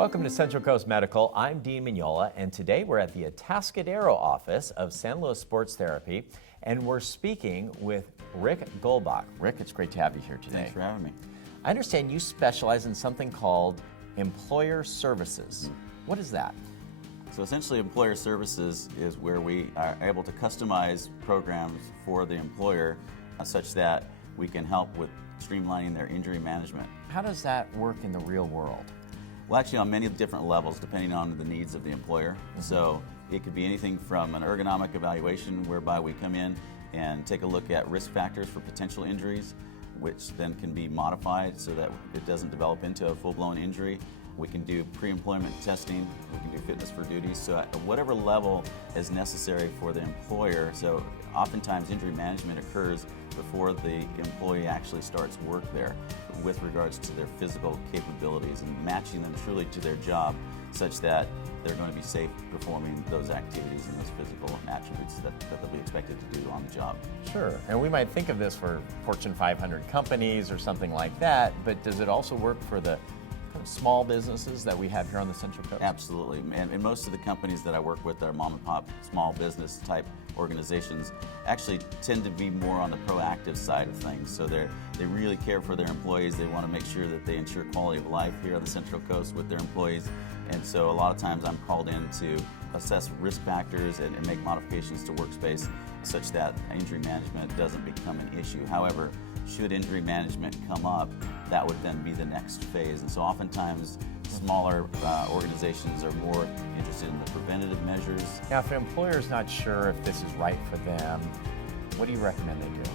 Welcome to Central Coast Medical. I'm Dean Mignola, and today we're at the Atascadero office of San Luis Sports Therapy, and we're speaking with Rick Goldbach. Rick, it's great to have you here today. Thanks for having me. I understand you specialize in something called employer services. What is that? So essentially, employer services is where we are able to customize programs for the employer such that we can help with streamlining their injury management. How does that work in the real world? Well, actually on many different levels depending on the needs of the employer. So it could be anything from an ergonomic evaluation whereby we come in and take a look at risk factors for potential injuries, which then can be modified so that it doesn't develop into a full-blown injury. We can do pre-employment testing, we can do fitness for duty, so at whatever level is necessary for the employer. So oftentimes injury management occurs before the employee actually starts work there with regards to their physical capabilities and matching them truly to their job such that they're going to be safe performing those activities and those physical attributes that they'll be expected to do on the job. Sure, and we might think of this for Fortune 500 companies or something like that, but does it also work for the kind of small businesses that we have here on the Central Coast? Absolutely, and most of the companies that I work with are mom and pop small business type organizations actually tend to be more on the proactive side of things. So they really care for their employees. They want to make sure that they ensure quality of life here on the Central Coast with their employees. And so a lot of times I'm called in to assess risk factors and make modifications to workspace such that injury management doesn't become an issue. However, should injury management come up, that would then be the next phase. And so oftentimes smaller organizations are more interested in the preventative measures. Now, if an employer is not sure if this is right for them, what do you recommend they do?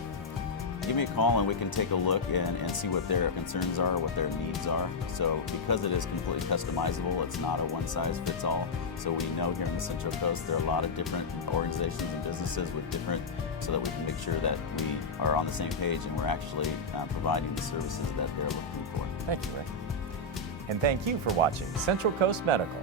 Give me a call and we can take a look and see what their concerns are, what their needs are. So because it is completely customizable, it's not a one-size-fits-all. So we know here on the Central Coast there are a lot of different organizations and businesses with different, so that we can make sure that we are on the same page and we're actually providing the services that they're looking for. Thank you, Rick. And thank you for watching Central Coast Medical.